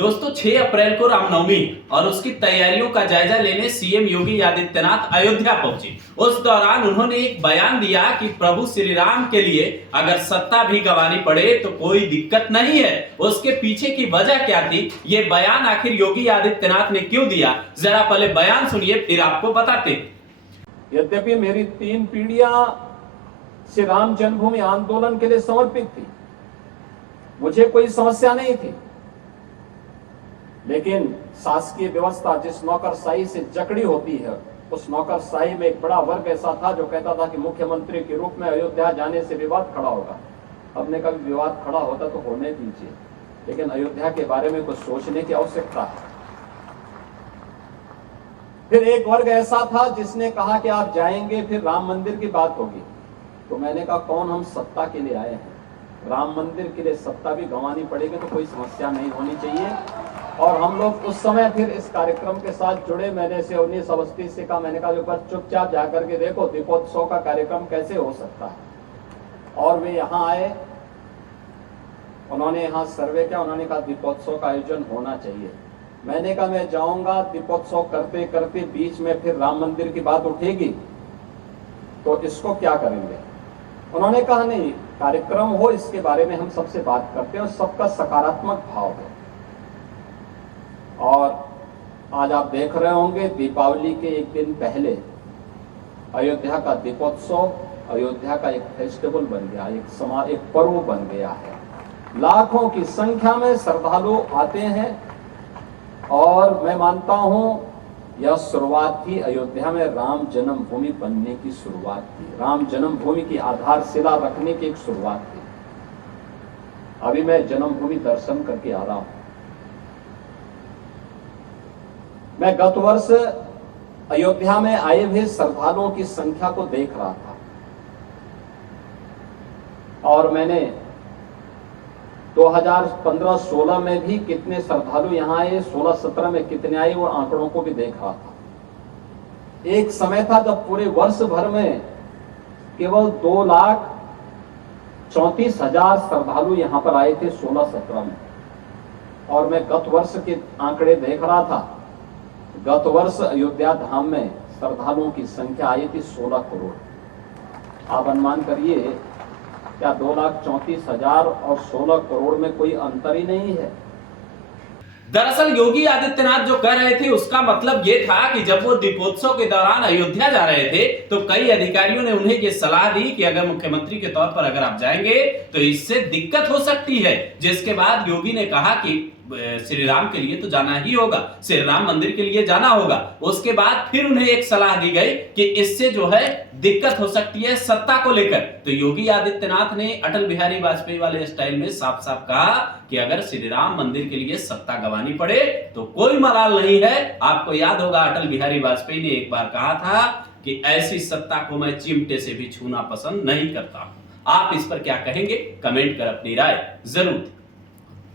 दोस्तों 6 अप्रैल को रामनवमी और उसकी तैयारियों का जायजा लेने सीएम योगी आदित्यनाथ अयोध्या पहुंचे। उस दौरान उन्होंने एक बयान दिया कि प्रभु श्री राम के लिए अगर सत्ता भी गंवानी पड़े तो कोई दिक्कत नहीं है। उसके पीछे की वजह क्या थी, ये बयान आखिर योगी आदित्यनाथ ने क्यों दिया, जरा पहले बयान सुनिए फिर आपको बताते हैं। यद्यपि मेरी 3 पीढ़ियां श्री राम जन्मभूमि आंदोलन के लिए समर्पित थी, मुझे कोई समस्या नहीं थी, लेकिन शासकीय व्यवस्था जिस नौकरशाही से जकड़ी होती है, उस नौकरशाही में एक बड़ा वर्ग ऐसा था जो कहता था कि मुख्यमंत्री के रूप में अयोध्या जाने से विवाद खड़ा होगा। अब ने कभी विवाद खड़ा होता तो होने दीजिए, लेकिन अयोध्या के बारे में कुछ सोचने की आवश्यकता है। फिर एक वर्ग ऐसा था जिसने कहा कि आप जाएंगे फिर राम मंदिर की बात होगी। तो मैंने कहा कौन हम सत्ता के लिए आए हैं, राम मंदिर के लिए सत्ता भी गंवानी पड़ेगी तो कोई समस्या नहीं होनी चाहिए। और हम लोग उस समय फिर इस कार्यक्रम के साथ जुड़े। मैंने से 19 अवस्थी से कहा, मैंने कहा एक बार चुपचाप जाकर के देखो दीपोत्सव का कार्यक्रम कैसे हो सकता है। और वे यहाँ आए, उन्होंने यहाँ सर्वे किया, उन्होंने कहा दीपोत्सव का आयोजन होना चाहिए। मैंने कहा मैं जाऊंगा, दीपोत्सव करते करते बीच में फिर राम मंदिर की बात उठेगी तो इसको क्या करेंगे। उन्होंने कहा नहीं, कार्यक्रम हो इसके बारे में हम सबसे बात करते हैं और सबका सकारात्मक भाव हो। और आज आप देख रहे होंगे दीपावली के एक दिन पहले अयोध्या का दीपोत्सव अयोध्या का एक फेस्टिवल बन गया, एक पर्व बन गया है। लाखों की संख्या में श्रद्धालु आते हैं और मैं मानता हूं यह शुरुआत थी अयोध्या में राम जन्मभूमि बनने की शुरुआत थी, राम जन्मभूमि की आधारशिला रखने की एक शुरुआत थी। अभी मैं जन्मभूमि दर्शन करके आ रहा हूं। मैं गत वर्ष अयोध्या में आए हुए श्रद्धालुओं की संख्या को देख रहा था और मैंने 2015-16 में भी कितने श्रद्धालु यहाँ आए, 16-17 में कितने आए, वो आंकड़ों को भी देख रहा था। एक समय था जब पूरे वर्ष भर में केवल 2,34,000 श्रद्धालु यहाँ पर आए थे 16-17 में। और मैं गत वर्ष के आंकड़े देख रहा था, गत वर्ष अयोध्या धाम में श्रद्धालुओं की संख्या आई थी 16 करोड़। आप अनुमान करिए क्या 2,34,000 और 16 करोड़ में कोई अंतर ही नहीं है। दरअसल योगी आदित्यनाथ जो कह रहे थे उसका मतलब ये था कि जब वो दीपोत्सव के दौरान अयोध्या जा रहे थे तो कई अधिकारियों ने उन्हें ये सलाह दी कि अगर मुख्यमंत्री के तौर पर अगर आप जाएंगे तो इससे दिक्कत हो सकती है। जिसके बाद योगी ने कहा कि श्री राम के लिए तो जाना ही होगा, श्री राम मंदिर के लिए जाना होगा। उसके बाद फिर उन्हें एक सलाह दी गई कि इससे जो है दिक्कत हो सकती है सत्ता को लेकर। तो योगी आदित्यनाथ ने अटल बिहारी वाजपेयी वाले स्टाइल में साफ साफ कहा कि अगर श्री राम मंदिर के लिए सत्ता गंवानी पड़े तो कोई मलाल नहीं है। आपको याद होगा अटल बिहारी वाजपेयी ने एक बार कहा था कि ऐसी सत्ता को मैं चिमटे से भी छूना पसंद नहीं करता। आप इस पर क्या कहेंगे, कमेंट कर अपनी राय जरूर।